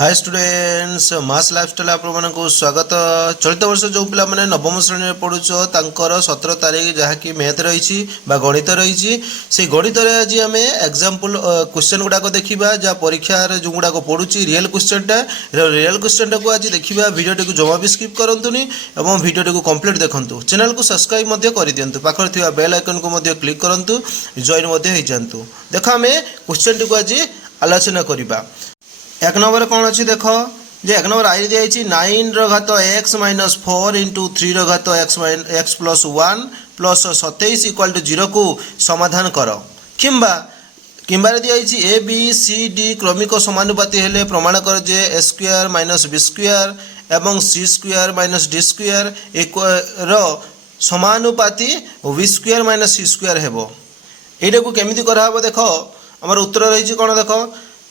Hi students मास lifestyle आपको स्वागत। चलित वर्ष जो पिला माने नवम श्रेणी में पढ़ुछ तांकर 17 तारीख जहाँकि मैथ रही गणित रही से गणित आज आम एग्जाम्पल क्वेश्चन गुड़ाक देखा जहाँ परीक्षार जो गुड़ाक पढ़ुची रियल क्वेश्चन को आज देखा। वीडियो को जमा भी स्किप करंतुनी एवं वीडियो को कंप्लीट देखंतु। चैनल को सब्सक्राइब कर दिंतु, पाखर थिबा बेल आइकन को क्लिक करंतु, जॉइन हो जातु। देख आम क्वेश्चन को आज आलोचना करबा। एक नंबर कौन अच्छी देख जे एक नंबर आई दिखाई 9 घात x माइनस 4 इंटू 3 घात x plus 1 plus 27 equal to 0 को समाधान कर। किंबा दिखाई ए बी सी डी क्रमिक समानुपाती हेले प्रमाण कर जे ए स्क्वायर माइनस बी स्क्वायर एवं सी square minus d square rho समानुपाती b square minus c square हेबो। एटा को केमिति कराहबो देख हमर उत्तर रही कौन देख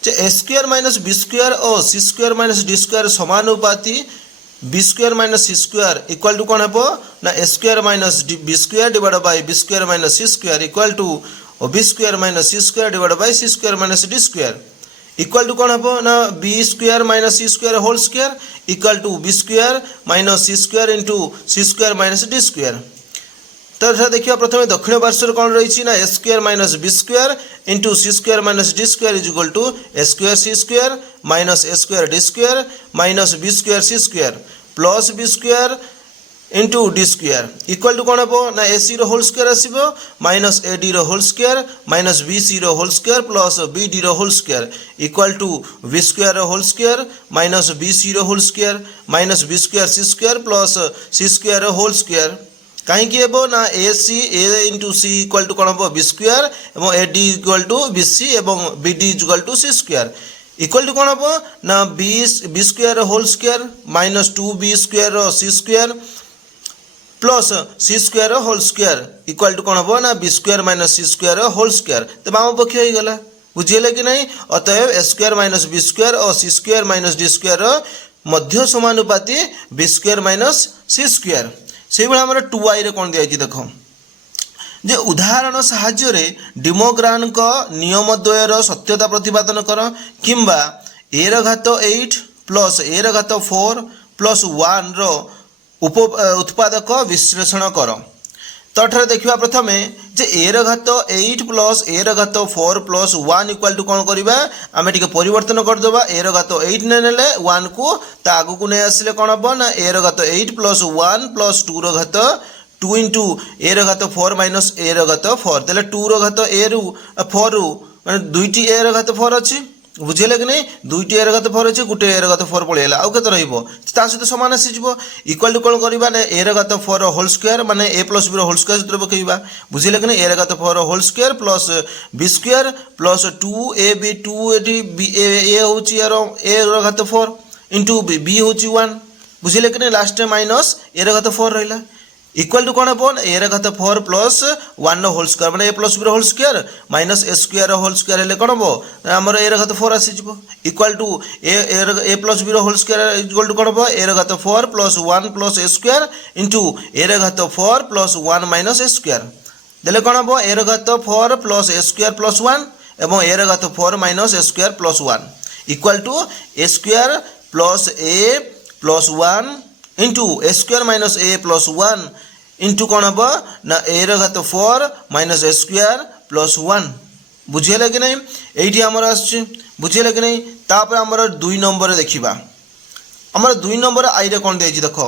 a square minus b square और c square minus d square समानुपाती b square minus c square equal to कौन हेबो ना a square minus b square divided by b square minus c square equal to b square minus c square divided by c square minus d square equal to कौन हेबो ना b square minus c square whole square equal to b square minus c square into c square minus d square. तो देखिए प्रथम दक्षिण पार्श्व कौन रही ना a square minus b square into c square minus d square is equal to a square c square minus a square d square minus b square c square plus b square into d square equal to कौन हम ना a c whole square आसो minus a d whole square minus b c whole square plus B d whole square equal to b square whole square minus b c whole square minus b square c square plus c square whole square. कहीं ना a c a into c equal to कौन हम b square और a d equal to b c और b d equal to c square equal to कौन हम ना b square whole square minus 2b square c square plus c square whole square equal to कौन हम ना b square minus c square whole square. तो balm पक्ष हो गला बुझीले कि नहीं। अतएव ए स्क्वायर माइनस बी स्क्वायर और c square minus d square मध्य समानुपाती b square minus c square. से भाई आम 2i रे कौन दिखाई देख जे उदाहरण साहाय्य डिमोग्रान नियम द्वयर सत्यता प्रतिपादन कर किंबा ए घात 8 प्लस ए घात 4 प्लस 1 रो उत्पादक विश्लेषण कर। तो अठार देखा प्रथम जे ए घात 8 प्लस ए घात 4 प्लस 1 इक्वाल टू कौन करवा आम टे परिवर्तन करदे ए घात 8 ने 1 को आग को नहीं आसिले कौन हम ना ए घात 8 प्लस 1 प्लस 2 घात 2 इंटू ए घात 4 माइनस ए घात 4 तेल 2 घात ए रु 4 रु मैं दुईटी ए घात 4 अच्छी बुझेगा कि नहीं दुईटी ए घात 4 अच्छे गोटे ए घात 4 पलैला आउ के सहित सामान आसीज इक्वाल टू कौन करवा ए घात 4 होल स्क्वायर माने a plus b whole square सूत्र पकईवा बुझेगा कि नहीं ए घात 4 whole square plus b square plus 2ab 2 a हूँ ए घात 4 इंटू बी हूँ 1 बुझेगा कि नहीं लास्ट माइनस ए घात 4 रहा इक्वल टू कौन हम ए घात 4 प्लस 1 होल स्क्वायर मैंने a plus b whole square minus a square whole square हेल्ले कौन हम आमर ए घात 4 आसीज equal to a plus b whole square equal to कौन हम ए घात 4 plus 1 plus a square into a घात 4 प्लस 1 माइनस ए स्क्वायर देले कौन हम ए घात 4 प्लस ए स्क्वायर प्लस 1 और ए घात 4 minus a square plus 1 equal to a square plus a plus 1 into a square minus a plus 1 into कौन हम ना ए घात 4 माइनस ए स्क्वायर प्लस 1 बुझेगा कि नहीं ये आमर बुझेगा कि नहीं। तापर आमर 2 नंबर देखा आमर 2 नंबर आई रे कौन दिखाई देख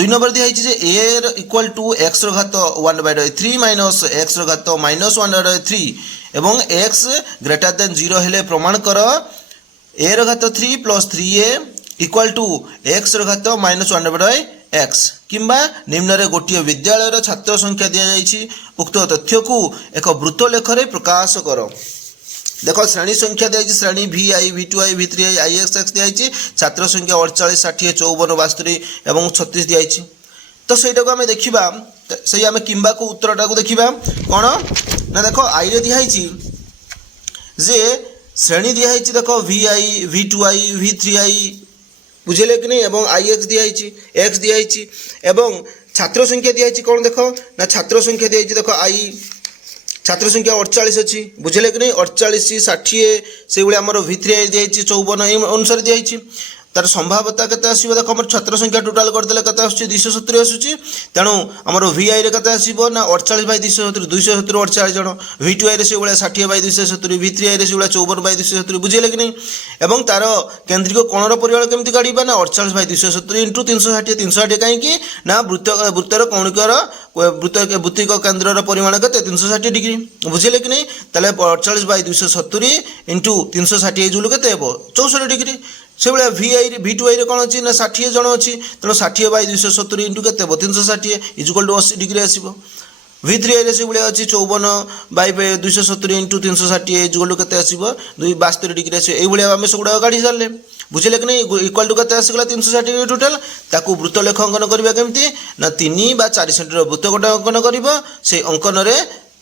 2 नंबर दिखाई ए इक्वल टू एक्स घात 1/3 माइनस एक्स घात माइनस 1/3 एवं एक्स ग्रेटर देन 0 हेले प्रमाण कर ए घात 3 plus 3a equal to x घात माइनस 1/x किंबा निम्न रे गोटे विद्यालय छात्र संख्या दि जाइए उक्त तथ्य को एक वृत्त लेखरे प्रकाश कर। देख श्रेणी संख्या दी श्रेणी VI V2I V3I IXX दिखाई छात्र संख्या 48 60 54 72 और 36 दिखाई। तो सहीटा को आम देखा से आम किंबा को उत्तरटा को देखा कौन ना देख आई रे दिखाई जे श्रेणी दिखाई देख VI V2I V3I बुझेले कि नहीं एवं IX दिखाई एक्स दिखाई एवं छात्र संख्या दिखाई कौन देख ना छात्र संख्या दिखाई देख छात्र संख्या 48 अच्छी बुझे कि नहीं 48 60 से आमर V3 दिखाई 54 अनुसार दिखाई तार संभाव्यता केते आसीबो देख हमर छात्र संख्या टोटाल करदेले केते आसुची 270 आसुची तेणु हमर VI रे केते आसीबो ना 48 बाय 270 270 48 जण V2I रे से 60 बाय 270 V3I रे से 54 बाय 270 बुझिले कि नहीं एवं तार केंद्रिक कोणर परिमाण केमति काढिबा ना 48 बाय 270 इनटू 360 360 काहे कि ना वृत्तर कौणिकर वृत्तिक केंद्रर परिमाण केते 360 डिग्री बुझिले कि नहीं ताले 48 बाय 270 इनटू 360 जुल केते हेबो 64 डिग्री से भाया V2I कौन अच्छी ना 60 जन अच्छी तेणु 60 बाय 270 इंटू के 360 इजुकल टू 80 डिग्री आसो V3I से भाया अच्छी 54 बाय 270 इंटू 360 इजुकल टू के 72 डिग्री आस आम सब गुड़ा काढ़ी सारे बुझे कि नहीं इक्वाल टू के 360 डिग्री टोटाल ताकू वृत्त लेख अंकन करवा केमती ना 3 बा 4 सेंटर वृत्त गोटे अंकन कर से अंकन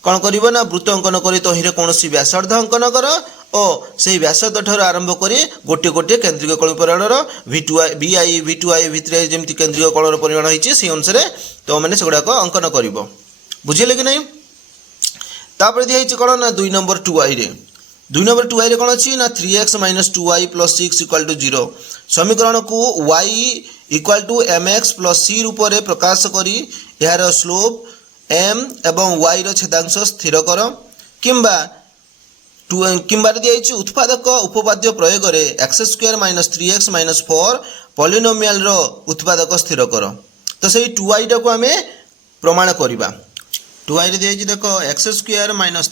कौन कर ना वृत्त अंकन कर तहिरे कौन व्यासार्ध अंकन कर और से व्यासार्ध ठार आरंभ कर गोटे गोटे केंद्रिक कण परिमाणर VI V2I V3I जमी केंद्रिक कणर परिमाण होती से अनुसार तो मैंने से गुड़ाक अंकन कर बुझे कि नहीं तापर दिखाई कौन ना 2 नंबर 2I रे 2 नंबर 2I रे कौन अच्छी ना 3x - 2y + 6 = 0 समीकरण को y = mx + c रूप में प्रकाश करी यार स्लोप m एवं y रो छेदांश स्थिर कर किंबा दिखाई उत्पादक उपपाद्य प्रयोग x² - 3x - 4 पॉलिनोमियल रो उत्पादक स्थिर कर तो से 2i टाको आम प्रमाण करवा 2i रे दिखाई देख x² -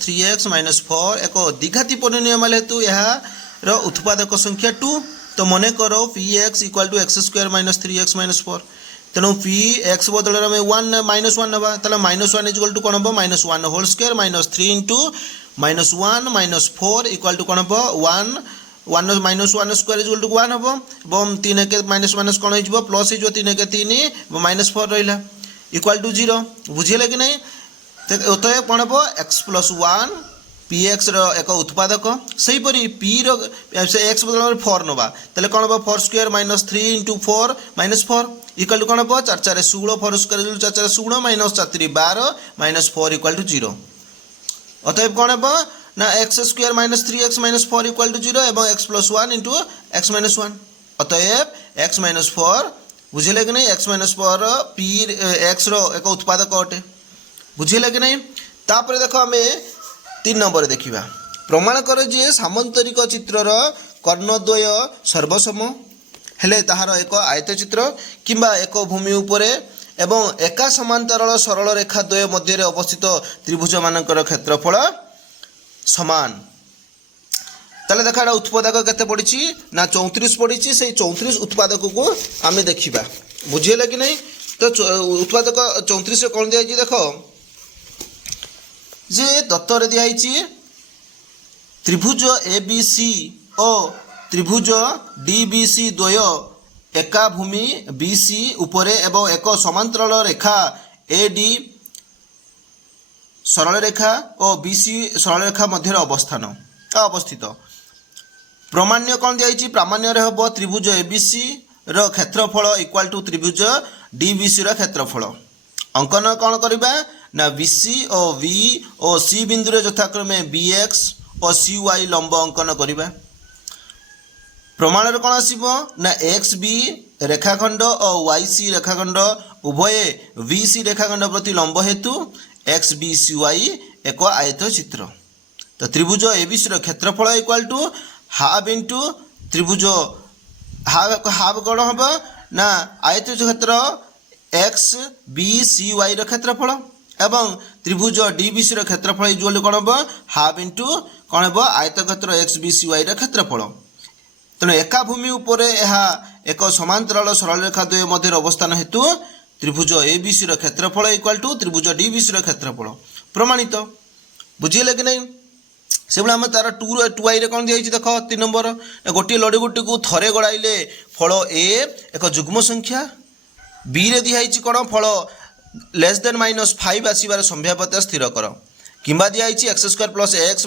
3x - 4 एक द्विघाती पॉलिनोमियल हेतु यार उत्पादक संख्या 2 तो मन कर px = x² - 3x - 4 तेणु पी एक्स बदल में 1 -1 ना ताला -1 इक्वल टू कौन हम -1 whole square -3 into -1 - 4 equal to कौन हम 1 1 -1 स्क्वायर इक्वल टू 1 हम एवं 3 के माइनस माइनस कौन हो प्लस हो 3 के 3 -4 रहा इक्वल टू 0 बुझे कि नहीं तो कौन हम x + 1 px एक उत्पादक से हीपरी p x बदल में 4 नवा तेल कौन हम 4² - 3 इंटू 4 -4 इक्वल टू कौन हम 4 4 16 4 स्क्वायर 4 4 16 - 4 3 12 -4 इक्वल टू 0 अतएव कौन हम ना x² - 3x - 4 इक्वल टू 0 एवं x + 1 इंटू x - 1 अतएव x - 4 बुझे कि नहीं x - 4 p x एक उत्पादक अटे बुझे कि नहीं तापर देख आम 3 नंबर देखा प्रमाण कर जे सामंतरिक चित्रर कर्णद्वय सर्वसम हेले ताहार एक आयतचित्र किंबा एक भूमि उपरे एवं एका समांतराल सरल रेखा द्वय मध्य अवस्थित त्रिभुज मानकर क्षेत्रफल समान ताले देखा उत्पादक केते पड़ी ना 34 पड़ी से 34 उत्पादक को आम देखा बुझेगा कि नहीं तो उत्पादक 34 कौन दिखाई देख जे दत्तर दिखाई त्रिभुज ABC और त्रिभुज DBC द्वय एका भूमि BC उपरे एवं एक समांतराल रेखा AD सरल रेखा और BC सरल रेखा मध्य अवस्थित प्रामाण्य कौन दिखाई प्रामाण्य हम त्रिभुज ABC रो क्षेत्रफल इक्वल टू त्रिभुज DBC रो क्षेत्रफल अंकन कौन करवा ना BC और V और C बिंदु यथाक्रमे BX और CY लंब अंकन करवा प्रमाण कौन आसो ना XB रेखाखंड और YC रेखाखंड उभय VC रेखाखंड प्रति लंब हेतु XBCY एक आयत चित्र तो त्रिभुज ABC रो क्षेत्रफल इक्वल टू हाफ इंटू त्रिभुज हाफ कौन हम ना आयत क्षेत्र XBCY रो क्षेत्रफल एवं त्रिभुज DBC रो क्षेत्रफल इक्वल कौन हम हाफ इंटू कौन हम आयत क्षेत्र XBCY रो क्षेत्रफल तेणु एका भूमि उपरे एक समांतराल सरल रेखा द्वय मध्य अवस्थान हेतु त्रिभुज ABC रो क्षेत्रफल इक्वल टू त्रिभुज DBC रो क्षेत्रफल प्रमाणित बुझे कि नहीं से भाई आम तार 2i रे कौन दिखाई देख 3 नंबर गोटे लड़ीगुटी को थरे गड़ाइले फल A एक जुग्म संख्या B रे दिखाई कौन फल <-5 आसबार संभाव्यता स्थिर कर किंबा दिखाई x² + x -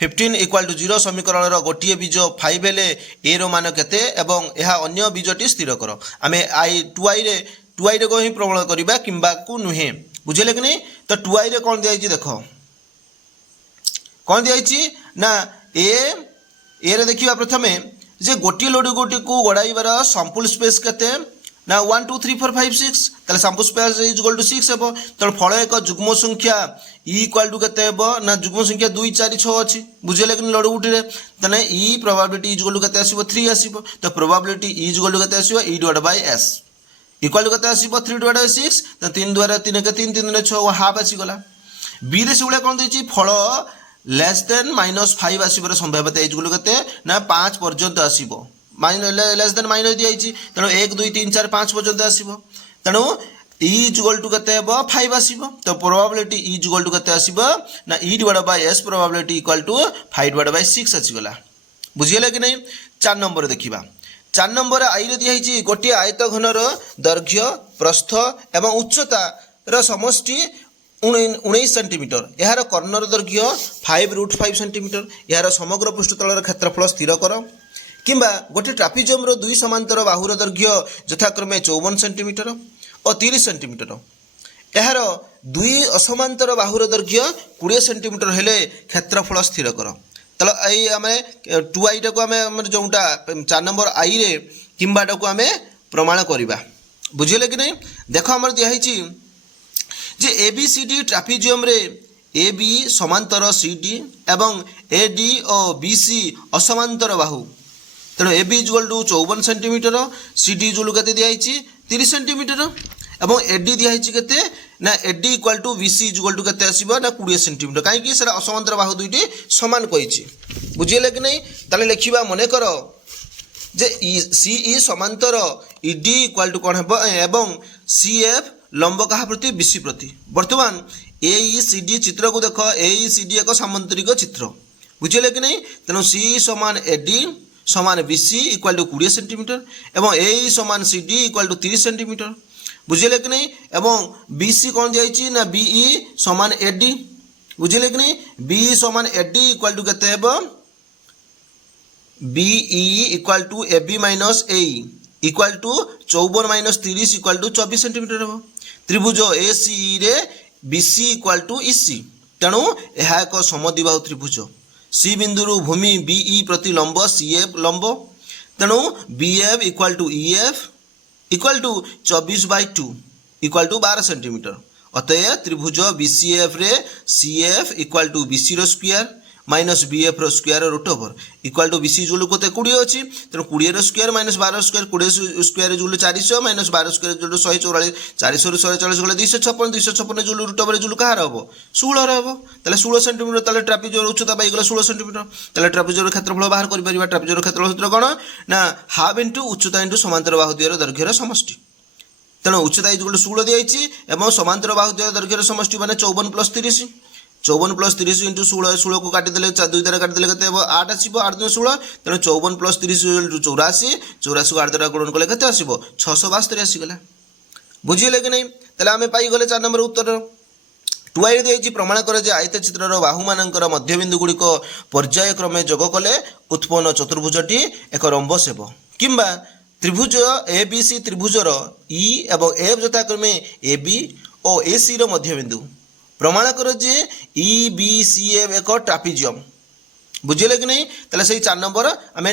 15 इक्वल टू 0 समीकरण गोटे बीज 5 हेले a रो मान केते एवं यह अन्य बीजटी स्थिर कर आम 2i रे को ही प्रमाण करवा किंबा को नुहे बुझे कि नहीं तो 2i रे कौन दिखाई देख कौन दिखाई ना ए रे देखिए प्रथमे जे गोटे लोड गोटी को गड़ाइबार संपूल स्पेस केते ना 1 2 3 4 5 6 ताले संपूल स्पेस इज इक्वल टू 6 हेबो तो फल एक जुग्म संख्या ई इक्वल टू केते हेबो ना जुग्म संख्या 2 4 6 अछि बुझिले कि लोड गोटी रे तने ई प्रोबेबिलिटी इज इक्वल टू केते आसीबो 3 आसीबो तो प्रोबेबिलिटी इज इक्वल टू केते आसीबो e divide by s equal to केते आसीबो 3 डिवाइड बाय 6 तो 3 द्वारा 3 के 3 3 ने 6 हाफ आसी गला बी रे सेगुला कोन देछि फल लेस देन -5 आसीबर संभाव्यता इज इक्वल टू केते ना 5 पर्यंत आसीबो लेस देन माइनस दिखाई तेणु 1 2 3 4 5 पर्यंत आसो तेणु इज इक्वल टू केते 5 आसो तो प्रोबेबिलिटी इज इक्वल टू केते आसो ना e divide by s probability equal to 5 divide by 6 आसीगला बुझिले कि नहीं 4 नंबर देखिबा 4 नंबर आई रे दिखाई गोटे आयत घनर दैर्घ्य प्रस्थ एवं उच्चता र समष्टि 19 सेंटीमीटर यार कर्णर दैर्घ्य 5√5 सेंटीमीटर यार समग्र पृष्ठतल क्षेत्रफल स्थिर कर किंबा गोटे ट्रापिजम रो दुई समांतर बाहुर दैर्घ्य यथाक्रमे 54 सेंटीमीटर और 30 सेंटीमीटर यार दुई असमांतर बाहुर दैर्घ्य 20 सेंटीमीटर हेले क्षेत्रफल स्थिर कर तलो आई आमे 2i टाको आमे जोंटा 4 नंबर आई रे किंबाटा को आमे प्रमाण करिबा बुझिले कि नहीं देखो हमर दिया हिची जे एबीसीडी ट्रापिजियम रे AB समांतर CD एवं AD और BC असमांतर बाहु तेणु AB is equal to 54 centimetre CD is equal केते दियाइछि 30 सेंटीमीटर एवं AD दियाइछि केते ना AD equal to BC is equal to केते आसीबो ना 20 सेंटीमीटर काहे कि सेरा असमांतर बाहु दुइटी समान कहिछि बुझिले कि नहीं ताले लिखिबा मने करो जे CE समांतर ED इक्वल टू कोन हेबो एवं CF लंब कहा प्रति BC प्रति वर्तमान AECD चित्र को देखो AECD एक सामांतरिक चित्र बुझिले कि नहीं तेणु CE समान AD समान BC इक्वल टू 20 सेंटीमीटर एवं AE समान CD इक्वल टू 30 सेंटीमीटर बुझिले कि नहीं एवं BC कौन दिखाई ना BE समान AD बुझिले कि नहीं BE समान AD इक्वल टू केते हेबो BE equal to AB minus AE equal to 54 minus 30 equal to 24 centimetre हेबो त्रिभुज ACE रे BC इक्वल टू EC तेणु यह एक समद्विबाहु त्रिभुज C बिंदु भूमि BE प्रति लंब CF लंब तेणु BF equal to EF equal to 24/2 equal to 12 centimetre अतः त्रिभुज BCF रे CF इक्वल टू BC रो स्क्वायर माइनस BF रो square root over equal to BC जुल कोते 20 अछि तेणु 20 रो स्क्वायर माइनस 12 स्क्वायर 20 स्क्वायर जुल 400 माइनस 12 स्क्वायर जुल 144 400 रो 144 गले 256 जुल रूट ओवर जुल कहार हबो 16 रो हबो ताले 16 सेंटीमीटर ताले ट्रापिजर उच्चता पाई गेला 16 सेंटीमीटर ताले ट्रापिजर क्षेत्रफल बाहर करि परिबा ट्रापिजर क्षेत्रफल सूत्र कोन ना हाफ इनटू उच्चता इनटू समांतर बाहु द्वयर दैर्घ्यर समष्टि तेणु उच्चता इज इक्वल टू 16 दियाइछि एवं समांतर बाहु द्वयर दैर्घ्यर समष्टि माने 54 प्लस 30 54 प्लस 30 इंटू 16 को काटिदेले 2 द्वारा काटिदेले केते 8 आसीबो 8 दुने 16 तेणु 54 प्लस 30 84 84 को 8 द्वारा गुणन कले केते आसीबो 672 आसीगला बुझिले कि नहीं तले आमे पाई गले 4 नंबर उत्तर टुआई देछि प्रमाण करे जे आयत चित्रर बाहु मानकर मध्यबिंदु गुडी को पर्याय क्रमे जोग कले उत्पन्न चतुर्भुजटी एक रम्बस हेबो किंबा त्रिभुज ABC त्रिभुजर E एवं F यथाक्रमे AB और AC रो मध्यबिंदु प्रमाण करो जे EBCF एक ट्रापिजियम बुझिले कि नहीं तले सही 4 नंबर आमे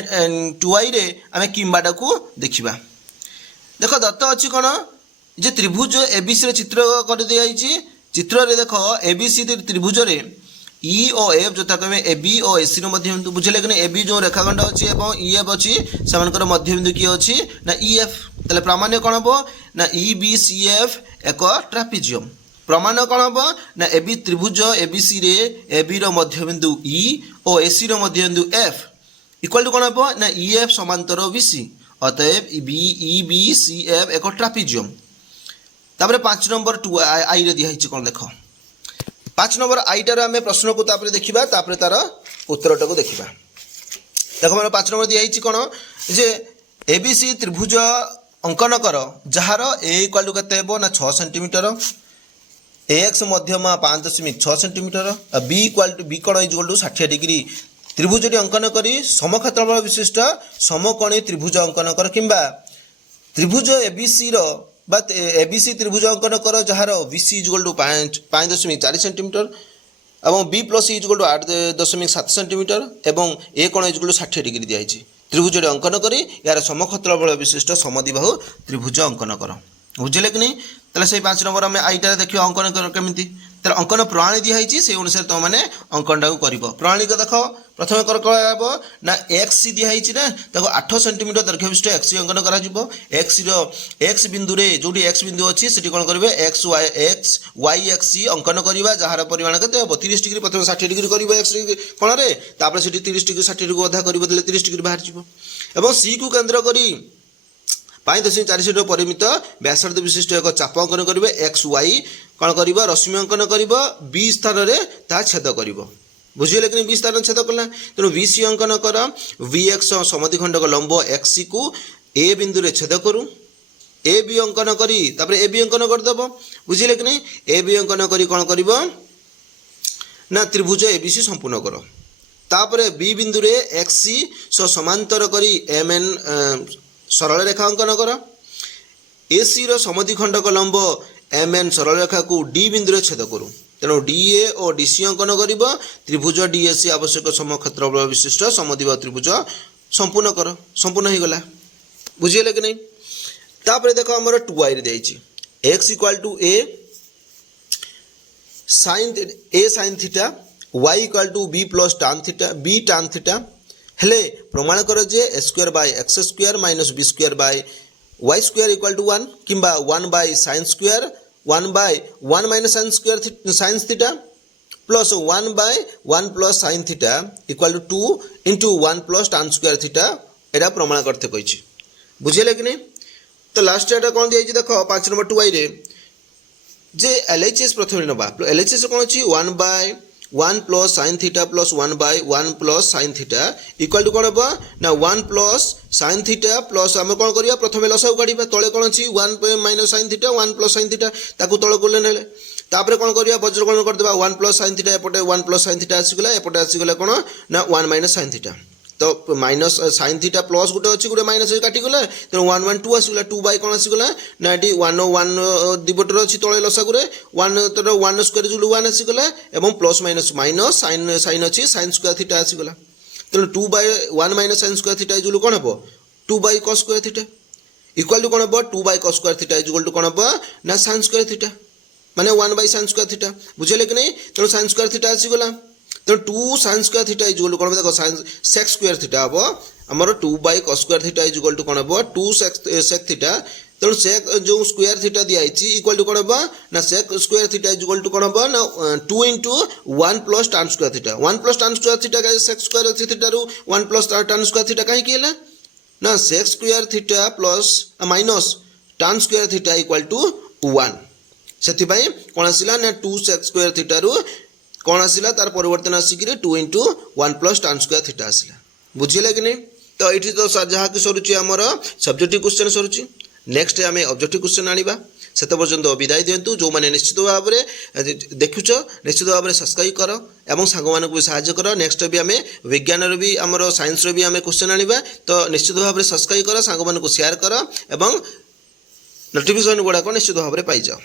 2i रे आमे किंबाटा को देखिबा देखो दत्त अछि कोन जे त्रिभुज ABC रे चित्र कर दियाइछि चित्र रे देखो ABC त्रिभुज रे E और F यथाक्रमे AB और AC रो मध्यबिंदु बुझिले कि नहीं AB जो रेखाखंड अछि एवं EF अछि समानकर मध्यबिंदु की अछि ना EF तले प्रामाण्य कोन हबो ना EBCF एक ट्रापिजियम प्रमाण कौन हम ना AB त्रिभुज ABC रे AB रो मध्यबिंदु E और AC रो मध्यबिंदु F इक्वल टू कौन हम ना EF समांतर BC अतएव EBCF एक ट्रापिजियम तापर 5 नंबर 2 आई रे दिया कौन देख 5 नंबर आई टार आम प्रश्न को तापर देखिबा तापर तार उत्तरटा को देखिबा देखो मोर 5 नंबर दिया कौन जे ABC त्रिभुज अंकन कर जार A इक्वल टू केते हेबो ना 6 सेंटीमीटर AX मध्यमा 5.6 सेंटीमीटर B इक्वल टू B कोण इज इक्वल टू 60 डिग्री त्रिभुजटी अंकन करी समक्षेत्रफल विशिष्ट समकोणी त्रिभुज अंकन कर किंबा त्रिभुज ABC रो ABC त्रिभुज अंकन कर जहार BC is equal to 5.4 centimetre এবং b plus is equal to 8.7 centimetre ଏବଂ ଏ କୋଣ ଇଜ୍ ଇକ୍ୱାଲ୍ ଟୁ 60 ଡିଗ୍ରୀ ଦିଆଯାଇଛି। ତ୍ରିଭୁଜରେ ଅଙ୍କନ କରି ଏହାର ସମକ୍ଷେତ୍ରଫଳ ବିଶିଷ୍ଟ ସମଦ୍ୱିବାହୁ ତ୍ରିଭୁଜ ଅଙ୍କନ କର। ବୁଝିଲେ କି ନାହିଁ? ତାହେଲେ ସେଇ 5 ନମ୍ବର ଆମେ ଆଇଟାରେ ଦେଖିବା ଅଙ୍କନ କେମିତି। ତାହେଲେ ଅଙ୍କନ ପ୍ରଣାଳୀ ଦିଆହେଇଛି, ସେଇ ଅନୁସାରେ ତୁମମାନେ ଅଙ୍କନଟାକୁ କରିବ। ପ୍ରଣାଳୀକୁ ଦେଖ, ପ୍ରଥମେ କ'ଣ ହେବ ନା ଏକ୍ସ ଦିଆହେଇଛି ନା, ତାକୁ 8 ସେଣ୍ଟିମିଟର ଦୈର୍ଘ୍ୟ ବିଶିଷ୍ଟ ଏକ୍ସ ଅଙ୍କନ କରାଯିବ। ଏକ୍ସ ବିନ୍ଦୁରେ ଯେଉଁଠି ଏକ୍ସ ବିନ୍ଦୁ ଅଛି ସେଠି କ'ଣ କରିବେ ଏକ୍ସ ୱାଇ ଏକ୍ସ ଅଙ୍କନ କରିବା, ଯାହାର ପରିମାଣ କେତେ ହେବ 30 ଡିଗ୍ରୀ। ପ୍ରଥମେ 60 ଡିଗ୍ରୀ କରିବ ଏକ୍ସ କୋଣରେ, ତାପରେ ସେଠି 30 ଡିଗ୍ରୀ 60 ଡିଗ୍ରୀକୁ ଅଧା କରିବ, ଦେଲେ 30 ଡିଗ୍ରୀ ବାହାରିଯିବ। ଏବଂ ସିକୁ କେନ୍ଦ୍ର କରି 5.4 ସେଣ୍ଟିମିଟର ପରିମିତ ବ୍ୟାସାର୍ଦ୍ଧ ବିଶିଷ୍ଟ ଏକ ଚାପ ଅଙ୍କନ କରିବେ। ଏକ୍ସ ୱାଇ କ'ଣ କରିବ ରଶ୍ମି ଅଙ୍କନ କରିବ, ବି ସ୍ଥାନରେ ତାହା ଛେଦ କରିବ। ବୁଝିଗଲେ କି ବି ସ୍ଥାନରେ ଛେଦ କଲା, ତେଣୁ ବି ସି ଅଙ୍କନ କର। ଭି ଏକ୍ସ ସମଦ୍ୱିଖଣ୍ଡକ ଲମ୍ବ ଏକ୍ସିକୁ ଏ ବିନ୍ଦୁରେ ଛେଦ କରୁ। ଏ ବି ଅଙ୍କନ କରି ତାପରେ ଏ ବି ଅଙ୍କନ କରିଦେବ। ବୁଝିଲେ କି ନାହିଁ? ଏ ବି ଅଙ୍କନ କରି କ'ଣ କରିବ ନା ତ୍ରିଭୁଜ ଏ ବି ସି ସମ୍ପୂର୍ଣ୍ଣ କର। ତାପରେ ବି ବିନ୍ଦୁରେ ଏକ୍ସ ସି ସହ ସମାନ୍ତର କରି ଏମ୍ ଏନ୍ ସରଳ ରେଖା ଅଙ୍କନ କର। ଏ ସିର ସମଦ୍ୱିଖଣ୍ଡକ ଲମ୍ବ ଏମ୍ ଏନ୍ ସରଳ ରେଖାକୁ ଡି ବିନ୍ଦୁରେ ଛେଦ କରୁ। ତେଣୁ D A O D C ଅଙ୍କନ କରିବ। ତ୍ରିଭୁଜ ଡି ଏ ସି ଆବଶ୍ୟକ ସମକ୍ଷେତ୍ରଫଳ ବିଶିଷ୍ଟ ସମଦ୍ୱିବାହୁ ତ୍ରିଭୁଜ ସମ୍ପୂର୍ଣ୍ଣ କର। ସମ୍ପୂର୍ଣ୍ଣ ହୋଇଗଲା। ବୁଝିଗଲେ କି ନାହିଁ? ତାପରେ ଦେଖ ଆମର 2i ଦିଆଯାଇଛି। X equal to a sine theta, y equal to b plus tan theta, b tan theta. ହେଲେ ପ୍ରମାଣ କର ଯେ a square by x square minus b square by y square equal to 1 କିମ୍ବା 1 by sine square 1 by 1 minus sine square sines theta plus 1 by 1 plus sine theta equal to 2 into 1 plus tan square theta. ଏଇଟା ପ୍ରମାଣ କରତେ କହିଛି। ବୁଝିଲେ କି ନାହିଁ? ତ last ଏଇଟା କ'ଣ ଦିଆଯାଇଛି ଦେଖ 5 ନମ୍ବର 2iରେ ଯେ LHS ପ୍ରଥମେ ନେବା। LHS କ'ଣ ଅଛି 1 by 1 plus sine theta plus 1 by 1 plus sine theta equal to କ'ଣ ହେବ ନା 1 ପ୍ଲସ୍ ସାଇନ୍ ଥିଟା ପ୍ଲସ୍ ଆମେ କ'ଣ କରିବା ପ୍ରଥମେ ଲସାଗୁ କାଢ଼ିବା। ତଳେ କ'ଣ ଅଛି 1 minus sine theta 1 plus sine theta, ତାକୁ ତଳକୁ ନେଲେ ତାପରେ କ'ଣ କରିବା ବଜ୍ରଗଣନ କରିଦେବା। 1 ପ୍ଲସ୍ ସାଇନ୍ ଥିଟା ଏପଟେ 1 ପ୍ଲସ୍ ସାଇନ୍ ଥିଟା ଆସିଗଲା, ଏପଟେ ଆସିଗଲା କ'ଣ ନା 1 ମାଇନସ୍ ସାଇନ୍ ଥିଟା। ତ ମାଇନସ୍ ସାଇନ୍ ଥିଟା ପ୍ଲସ୍ ଗୋଟେ ଅଛି, ଗୋଟେ ମାଇନସ୍ କାଟିଗଲା, ତେଣୁ 1 1 2 ଆସିଗଲା। 2 ବାଇ କ'ଣ ଆସିଗଲା ନା ଏଠି 1 1 ଦିପଟରେ ଅଛି ତଳେ ଲସାଗୁରେ 1 ତର 1 ସ୍କୋୟାର ଯୋଉ 1 ଆସିଗଲା ଏବଂ ପ୍ଲସ୍ ମାଇନସ୍ ମାଇନସ୍ ସାଇନ୍ ଅଛି ସାଇନ୍ ସ୍କୋୟାର ଥିଟା ଆସିଗଲା। ତେଣୁ 2 Bai 1 minus sine square theta ଯୋଉ କ'ଣ ହେବ 2 by cos square theta equal to କ'ଣ ହେବ 2 by cos square theta equal to କ'ଣ ହେବ ନା ସାଇନ୍ ସ୍କୋୟାର ଥିଟା ମାନେ 1 ବାଇ ସାଇନ୍ ସ୍କୋୟାର ଥିଟା। ବୁଝିଲେ କି ନାହିଁ? ତେଣୁ ସାଇନ୍ ସ୍କୋୟାର ଥିଟା ଆସିଗଲା। ତେଣୁ 2 sine square theta equal to କ'ଣ ଦେଖ ସେକ୍ ସ୍କୋୟାର ଥିଟା ହେବ ଆମର 2 by cos square theta equal to କ'ଣ ହେବ 2 ସେକ୍ ଥିଟା। ତେଣୁ ସେକ୍ ଯେଉଁ ସ୍କୋୟାର ଥିଟା ଦିଆହେଇଛି ଇକ୍ୱାଲ୍ ଟୁ କ'ଣ ହେବ ନା sec square theta equal to କ'ଣ ହେବ ନା 2 into 1 plus tan square theta. 1 plus tan square theta sec square ଥିଟାରୁ 1 ପ୍ଲସ୍ ଟାନ୍ ସ୍କୋୟାର ଥିଟା କାହିଁକି ହେଲା ନା sec square theta plus minus tan square theta equal to 1। ସେଥିପାଇଁ କ'ଣ ଆସିଲା ନା 2 ସେକ୍ ସ୍କୋୟାର ଥିଟାରୁ କ'ଣ ଆସିଲା ତାର ପରିବର୍ତ୍ତନ ଆସିକିରି 2 into 1 plus tan square theta ଆସିଲା। ବୁଝିଲେ କି ନାହିଁ? ତ ଏଇଠି ତ ଯାହାକି ସରୁଛି ଆମର ସବଜେକ୍ଟିଭ୍ କ୍ୱେଶ୍ଚନ୍ ସରୁଛି। ନେକ୍ସଟ ଆମେ ଅବଜେକ୍ଟିଭ୍ କ୍ୱେଶ୍ଚନ୍ ଆଣିବା। ସେତେ ପର୍ଯ୍ୟନ୍ତ ବିଦାୟ ଦିଅନ୍ତୁ। ଯେଉଁମାନେ ନିଶ୍ଚିତ ଭାବରେ ଦେଖୁଛ ନିଶ୍ଚିତ ଭାବରେ ସବସ୍କ୍ରାଇବ୍ କର ଏବଂ ସାଙ୍ଗମାନଙ୍କୁ ବି ସାହାଯ୍ୟ କର। ନେକ୍ସଟ ବି ଆମେ ବିଜ୍ଞାନର ବି ଆମର ସାଇନ୍ସର ବି ଆମେ କ୍ୱେଶ୍ଚନ୍ ଆଣିବା। ତ ନିଶ୍ଚିତ ଭାବରେ ସବସ୍କ୍ରାଇବ୍ କର, ସାଙ୍ଗମାନଙ୍କୁ ସେୟାର କର ଏବଂ ନୋଟିଫିକେସନ୍ ଗୁଡ଼ାକ ନିଶ୍ଚିତ ଭାବରେ ପାଇଯାଅ।